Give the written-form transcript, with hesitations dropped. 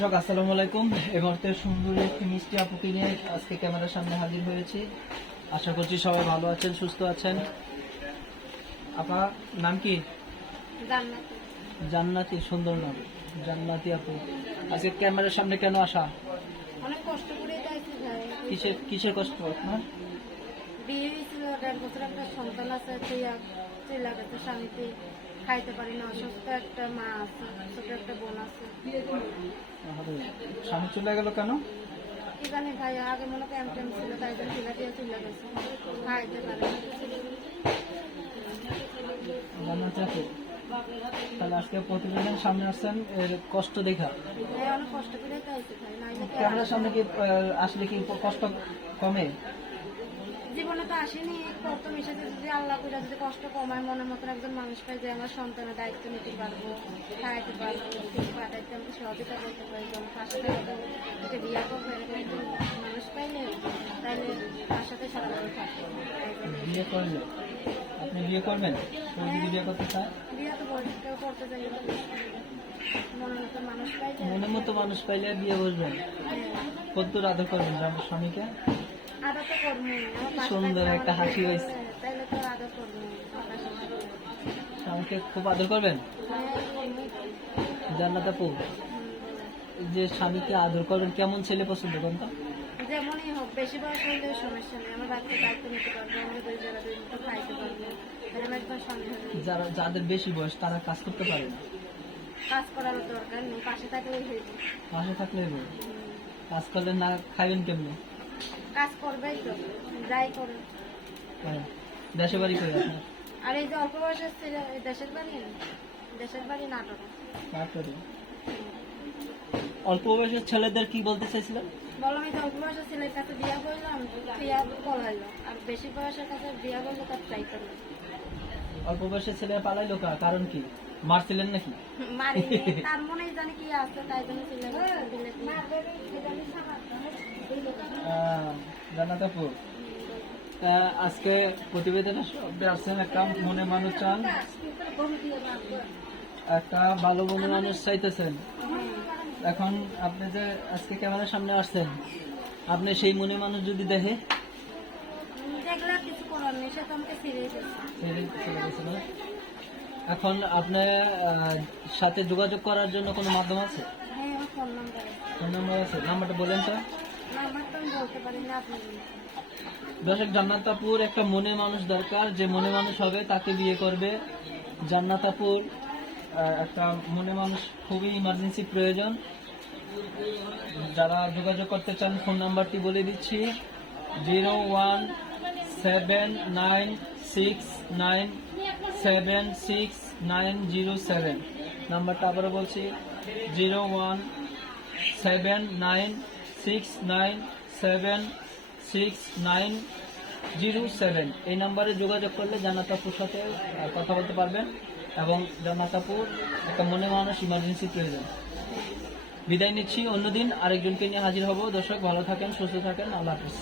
দর্শক আসসালামু আলাইকুম। এই মুহূর্তে সুন্দর একটি মিষ্টি আপুকে নিয়ে আজকে ক্যামেরার সামনে হাজির হয়েছি। আশা করছি সবাই ভালো আছেন, সুস্থ আছেন। আপনার নাম কি? জান্নাতি। জান্নাতি, সুন্দর নাম জান্নাতি আপু। আজকে ক্যামেরার সামনে কেন আসা? অনেক কষ্ট করে যাইছি ভাই। কিসের কষ্ট আপনার? বিয়ে হয়েছিল 1.5 বছর, একটা সন্তান আছে, চলে গেছে স্বামীতে, খাইতে পারি না, অসুস্থ একটা মা আছে, ছোট একটা বোন আছে। স্বামী চলে গেল কেন? কি জানি ভাই, আগে মনে করেন এমটেম ছিল, তাই জন্য ছেলেটিও চলে গেছে, খাইতে পারে না। জান্নাতি আপু, তাহলে আজকে প্রতিবেদন সামনে আসছেন এর কষ্ট দেখা। হ্যাঁ, অনেক কষ্ট করে যাইছি ভাই। নাইলে কি ক্যামেরার সামনে কি আসলে কি কষ্ট কমে? জীবনে তো আসেনি, প্রথম এসেছে, যদি আল্লাহ করে যদি কষ্ট কমায়, মনের মতন একজন মানুষ পাই যে আমার সন্তানের দায়িত্ব নিতে পারবো, খাইতে পারবো, কিছু পাঠাইতে আমাকে সহযোগিতা করতে পারি, আমার পাশে থেকে বিয়ে করবো, এরকম একজন মানুষ পাইলে তাহলে তার সাথে সারা জীবন থাকবো। বিয়ে করলে আপনি বিয়ে করবেন? কেউ যদি বিয়ে করতে চায়, বিয়ে তো কেউ করতে চাই, মনের মতো মানুষ পাইলে মনের মতো মানুষ পাইলে বিয়ে বসবেন। কতদূর আদর করবেন আমার স্বামীকে? আদর তো করবো, আমার পাশে সুন্দর থাকলে একটা হাসি হয়েছে। তাইলে তো আদর করবো, আমার পাশে থাকলে। স্বামীকে খুব আদর করবেন। জান্নাত আপু, যে স্বামীকে আদর করবেন, কেমন ছেলে পছন্দ করেন? তো যেমনই হোক, বেশি বয়স হইলেও সমস্যা নেই, আমার বাচ্চার দায়িত্ব নিতে পারবো, আমরা দুই জায়গা দুই মতো খাইতে পারবো, এরকম একদম সন্দেহ নেই। যাদের বেশি বয়স তারা কাজ করতে পারে না, কাজ করারও দরকার নেই, পাশে থাকলেই হইবে। পাশে থাকলে কাজ করলে না খাইবেন কেমনি? কাজ করবেই তো, যাই করে। হ্যাঁ, দেশে বাড়ি করে আপনার? আর এই যে অল্প বয়সের ছেলে, দেশের বাড়ি নাটক। নাটোরে। অল্প বয়সের ছেলেদের কি বলতে চাইছিলেন? বললাম এই যে অল্প বয়সের ছেলের কাছে বিয়া করলাম, বিয়া বলাইলো, আর বেশি বয়সের কাছে বিয়া করলে তার চাইতে না। অল্প বয়সের ছেলে পালাইলো কারণ কি? মারছিলেন নাকি? মারি তার মনেই জানি কি আছে, তাই জন্য ছেলে জান্নাত আপু, আজকে প্রতিবেদনে আসছেন একটা মনে মানুষ চান, একটা ভালো মনে মানুষ চাইতেছেন। এখন আপনি যে আজকে ক্যামেরার সামনে আসছেন, আপনি সেই মনে মানুষ যদি দেখে দেখলে আর কিছু করার নেই, সে তো আমাকে ফিরিয়ে দিচ্ছে। চলে গেছে না? এখন আপনার সাথে যোগাযোগ করার জন্য কোনো মাধ্যম আছে? হ্যাঁ, আমার ফোন নাম্বার আছে। ফোন নাম্বার আছে? নাম্বারটা বলেন তো। নাম্বার তো আমি বলতে পারি না, আপনি বলুন। দর্শক, জান্নাত আপুর একটা মনে মানুষ দরকার, যে মনে মানুষ হবে তাকে বিয়ে করবে। জান্নাত আপুর একটা মনে মানুষ খুবই ইমার্জেন্সি প্রয়োজন। যারা যোগাযোগ করতে চান, ফোন নাম্বারটি বলে দিচ্ছি: 01796976907। নাম্বারটা আবারও বলছি, 01796976907। এই নাম্বারে যোগাযোগ করলে জান্নাত আপুর সাথে কথা বলতে পারবেন। এবং জান্নাত আপুর একটা মনে মানুষ ইমার্জেন্সি প্রয়োজন। বিদায় নিচ্ছি, অন্যদিন আরেকজনকে নিয়ে হাজির হব। দর্শক, ভালো থাকেন, সুস্থ থাকেন, আল্লাহ হাফিজ।